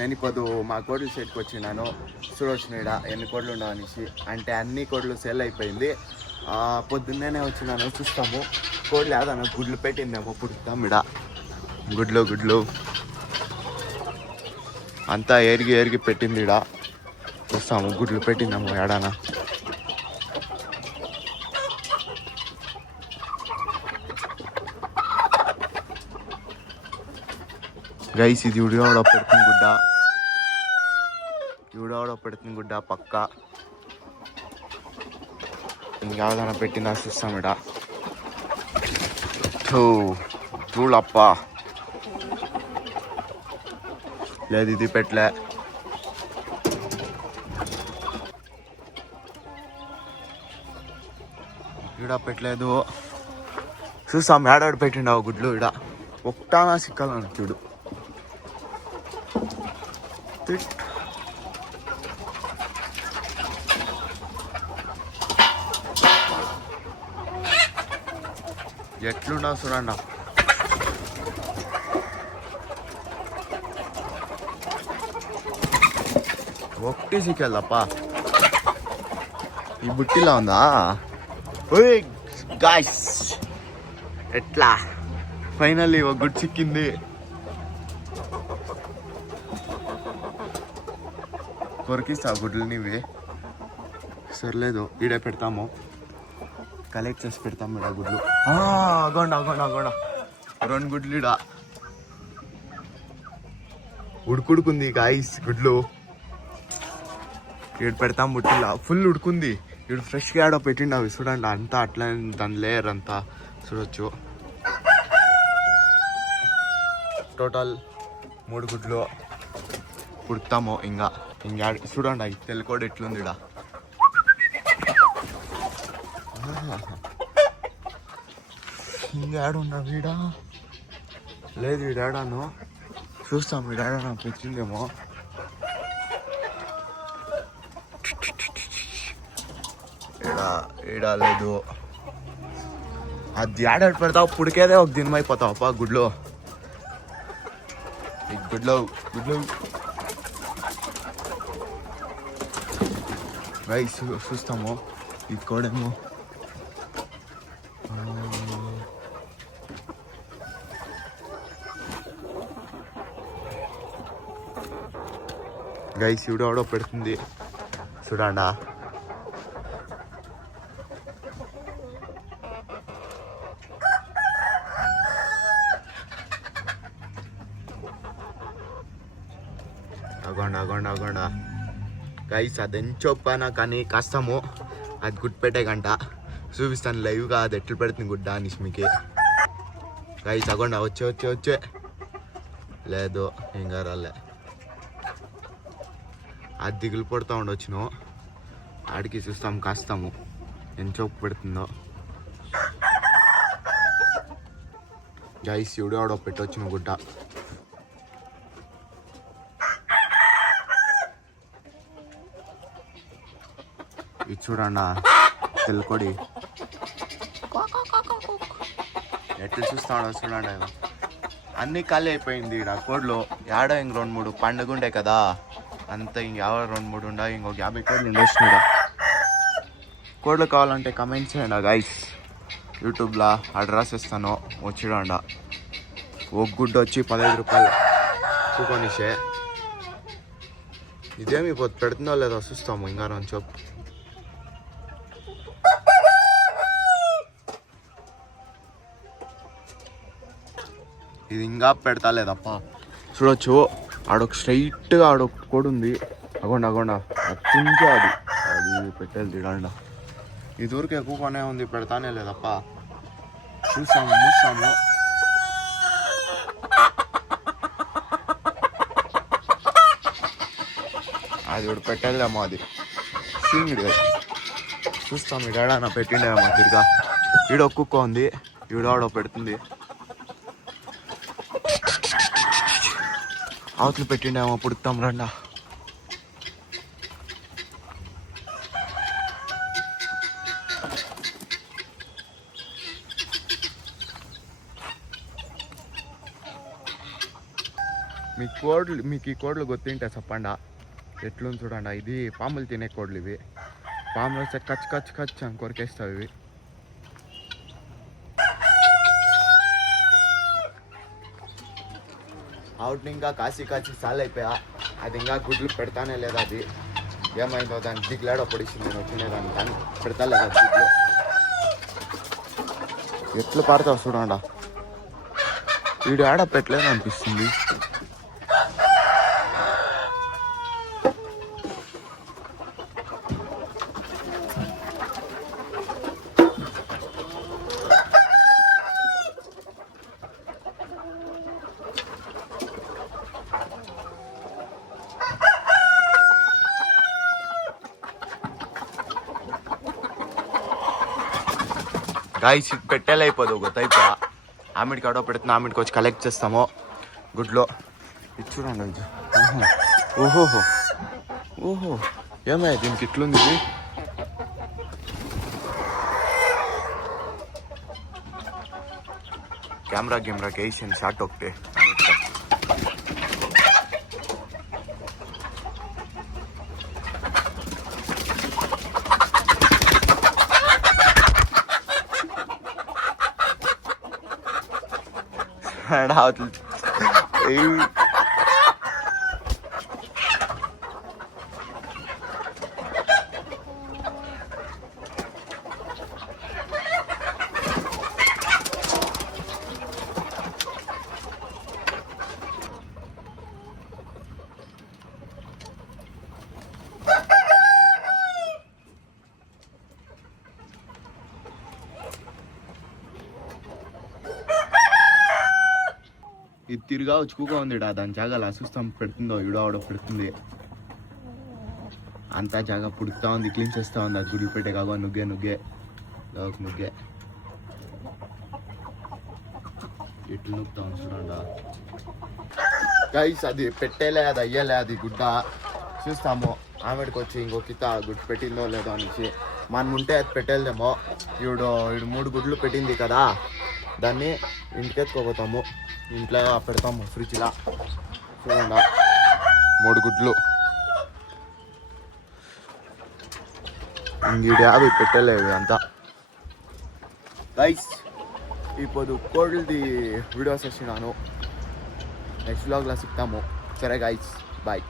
నేను ఇప్పుడు మా కోడ్ల సైడ్కి వచ్చినాను. చూడొచ్చినాడ ఎన్ని కోడ్లు ఉండవు అనేసి. అంటే అన్ని కోడ్లు సేల్ అయిపోయింది. పొద్దున్నే వచ్చినాను. చూస్తాము కోడ్లు ఏదన్నా గుడ్లు పెట్టిందేమో పుడుతాం. ఇడ గుడ్లు అంతా ఏరిగి పెట్టింది. ఇడ చూస్తాము గుడ్లు పెట్టిందేమో ఏడానా. గైస్ ఇది ఇవిడో పెడుతుంది గుడ్డ పక్క. ఇంకేదైనా పెట్టిందా చూస్తాం. ఇడ చూడప్ప లేదు, ఇది పెట్టలే. ఈడ పెట్టలేదు. చూస్తాం ఏడాడు పెట్టిండవు గుడ్లు. ఇడ ఒక్కటానా సిక్కాలను చూడు. ఎట్లుండవు చూడండి. ఒకటి సిక్కెళ్ళప్ప. ఈ బుట్టిలో ఉందా? ఓయ్ గాయ్స్, ఎట్లా ఫైనల్లీ ఒక గుడ్ సిక్కింది. కొరికిస్తా గుడ్లని ఇవి. సర్లేదు, ఈడే పెడతాము. కలెక్ట్ చేసి పెడతాము ఇడ గుడ్లు. అగోండ 2 గుడ్లు ఇడ ఉడుకుంది గాయ్స్. గుడ్లు ఈడు పెడతాం. బుట్టిలా ఫుల్ ఉడుకుంది. ఈడు ఫ్రెష్గా ఆడో పెట్టిండు. అవి చూడండి అంతా అట్లా దాని లేయర్ అంతా చూడొచ్చు. టోటల్ 3 గుడ్లు పుడతాము. ఇంకా చూడండి అవి తెల్లకోడి ఎట్లుంది. ఇడ ఇంకా ఆడున్నాడు. ఈడ లేదు, ఈడాడాను. చూస్తాం ఈడాడా పెట్టిందేమో. ఈడ లేదు. అది ఆడాడు పెడతావు పుడికేదే ఒక దినం అయిపోతావు అప్ప. గుడ్లు రైస్ చూస్తాము. ఈ కోడేమో గైస్ ఇవిడో పెడుతుంది చూడండా. అగోండా గైస్ అదెంచొప్పానా కానీ కష్టము. అది గుడ్ పెట్టే గంట చూపిస్తాను లైవ్గా. అది ఎట్లు పెడుతుంది గుడ్డ అనేసి మీకు. గైస్ అగోండా వచ్చే లేదు ఇంకా రాలే. అది దిగులు పడుతూ ఉండొచ్చును. ఆడికి చూస్తాం కాస్తాము ఎంచోపు పెడుతుందో. గైస్ ఇవిడో పెట్టొచ్చును గుడ్డ. ఇది చూడండి తెల్లకొడి ఎట్లు చూస్తాడో చూడండి. అన్నీ ఖాళీ అయిపోయింది ఇక్కడ కోడ్లు. ఏడో ఇంక 2-3 పండుగ ఉండే కదా, అంతా ఇంక 2-3 ఉండ. ఇంకొక 50 కోడ్లు ఉండొచ్చినాడు. కోడ్లు కావాలంటే కమెంట్స్ చేయండి గైస్. యూట్యూబ్లో అడ్రస్ ఇస్తాను వచ్చిడండ. ఒక గుడ్డ వచ్చి 15 రూపాయలు కూకొనిసే. ఇదేమి పెడుతుందో లేదో చూస్తాము. ఇంకా 2 చెప్పు. ఇది ఇంకా పెడతా లేదప్ప. చూడొచ్చు ఆడొక స్ట్రైట్గా ఆడొక కోడి ఉంది. అగోండా అత్యంత అది పెట్టేది తిడండ. ఇది ఊరికి ఎక్కువగానే ఉంది, పెడతానే లేదప్ప. చూస్తాము అది ఇప్పుడు పెట్టేదేమో. అది సీంగిడి చూస్తాం. ఈడాడ పెట్టిండేమో తిరిగా. ఈడ కుక్క ఉంది, ఈడాడో పెడుతుంది. అవతలు పెట్టిండేమో పుడుతాం రండా. మీకు ఈ కోడ్లు గుర్తింటే చెప్పండా ఎట్లుంది చూడండి. ఇది పాములు తినే కోడ్లు ఇవి. పాములు వస్తే కచ్ కచ్ కచ్ అని కొరికేస్తావు ఇవి. అవుట్ ఇంకా కాసి సాల్ అయిపోయా. అది ఇంకా గుడ్లు పెడతానే లేదా, అది ఏమైందో దాన్ని దిగులాడో పొడిచింది నేను తినేదాన్ని, కానీ పెడతా లేదా గుడ్లు. ఎట్లు పాడతావు చూడండా. వీడు ఆడ పెట్టలేదు అనిపిస్తుంది. గాయస్ పెట్టేలా అయిపోదు గొత్తైపో. ఆమెడికి ఆడో పెడుతున్నా, ఆమెడికి వచ్చి కలెక్ట్ చేస్తాము గుడ్లో. ఇది చూడండి ఇది. ఓహోహో ఓహో ఏమయ్యా దీనికి ఇట్లుంది ఇది. కెమెరాకి వేసాను షార్ట్ ఒకటే. ఇది తిరిగా వచ్చుకుగా ఉంది. దాని జాగాలో అసుస్తాం పెడుతుందో ఇడో ఆడో పెడుతుంది. అంతా జాగా పుడుకుతా ఉంది, క్లీన్ చేస్తూ ఉంది. అది గుడ్లు పెట్టే కాగా నుగ్గే నుగ్గే ఎట్లు నొక్కుతా ఉంది చూడండి గైస్. అది పెట్టేలే, అది అయ్యేలే, అది గుడ్డ చూస్తాము. ఆమెడికి వచ్చి ఇంకొక గుడ్డు పెట్టిందో లేదో అనేసి. మనం ఉంటే అది పెట్టేదేమో. ఈడు 3 గుడ్లు పెట్టింది కదా, దాన్ని ఇంటికెత్తుకోపోతాము. ఇంట్లో పెడతాము ఫ్రిడ్జ్లా. చూడండి 3 గుడ్లు. ఇంకీడు 50 పెట్టలేవు అంతా గైస్. ఇప్పుడు కోడ్లది వీడియోస్ వచ్చినాను. నెక్స్ట్ వ్లాగ్లో సిగ్తాము. సరే గైస్, బాయ్.